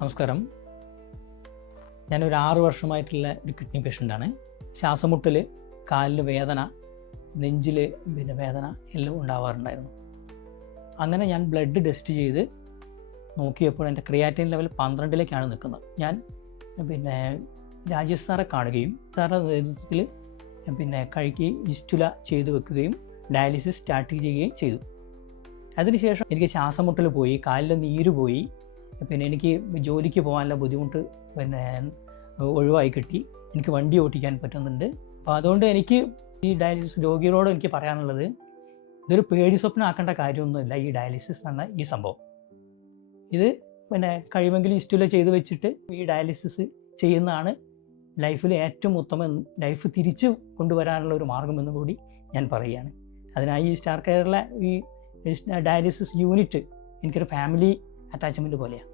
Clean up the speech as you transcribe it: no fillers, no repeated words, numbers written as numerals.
നമസ്കാരം. ഞാനൊരു 6 വർഷമായിട്ടുള്ള ഒരു കിഡ്നി പേഷ്യൻ്റാണ്. ശ്വാസമുട്ടൽ, കാലിൽ വേദന, നെഞ്ചിൽ വേദന എല്ലാം ഉണ്ടാവാറുണ്ടായിരുന്നു. അങ്ങനെ ഞാൻ ബ്ലഡ് ടെസ്റ്റ് ചെയ്ത് നോക്കിയപ്പോൾ എൻ്റെ ക്രിയാറ്റിൻ ലെവൽ 12ലേക്കാണ് നിൽക്കുന്നത്. ഞാൻ രാജേഷ് സാറെ കാണുകയും സാറിൻ്റെ നേതൃത്വത്തിൽ കഴുകി ഇസ്റ്റുല ചെയ്തു വെക്കുകയും ഡയാലിസിസ് സ്റ്റാർട്ട് ചെയ്യുകയും ചെയ്തു. അതിനുശേഷം എനിക്ക് ശ്വാസമുട്ടൽ പോയി, കാലിൽ നീര് പോയി, എനിക്ക് ജോലിക്ക് പോകാനുള്ള ബുദ്ധിമുട്ട് ഒഴിവായി കിട്ടി. എനിക്ക് വണ്ടി ഓടിക്കാൻ പറ്റുന്നുണ്ട്. അപ്പോൾ അതുകൊണ്ട് എനിക്ക് ഈ ഡയാലിസിസ് രോഗികളോട് എനിക്ക് പറയാനുള്ളത്, ഇതൊരു പേടി സ്വപ്നം ആക്കേണ്ട കാര്യമൊന്നുമില്ല. ഈ ഡയാലിസിസ് എന്ന ഈ സംഭവം ഇത് കഴിവെങ്കിൽ ഇസ്റ്റുല ചെയ്ത് വെച്ചിട്ട് ഈ ഡയാലിസിസ് ചെയ്യുന്നതാണ് ലൈഫിൽ ഏറ്റവും ഉത്തമം, ലൈഫ് തിരിച്ചു കൊണ്ടുവരാനുള്ള ഒരു മാർഗമെന്ന് കൂടി ഞാൻ പറയുകയാണ്. അതിനായി ഈ സ്റ്റാർ കെയറിലെ ഈ ഡയാലിസിസ് യൂണിറ്റ് എനിക്കൊരു ഫാമിലി അറ്റാച്ച്മെൻറ്റ് പോലെയാണ്.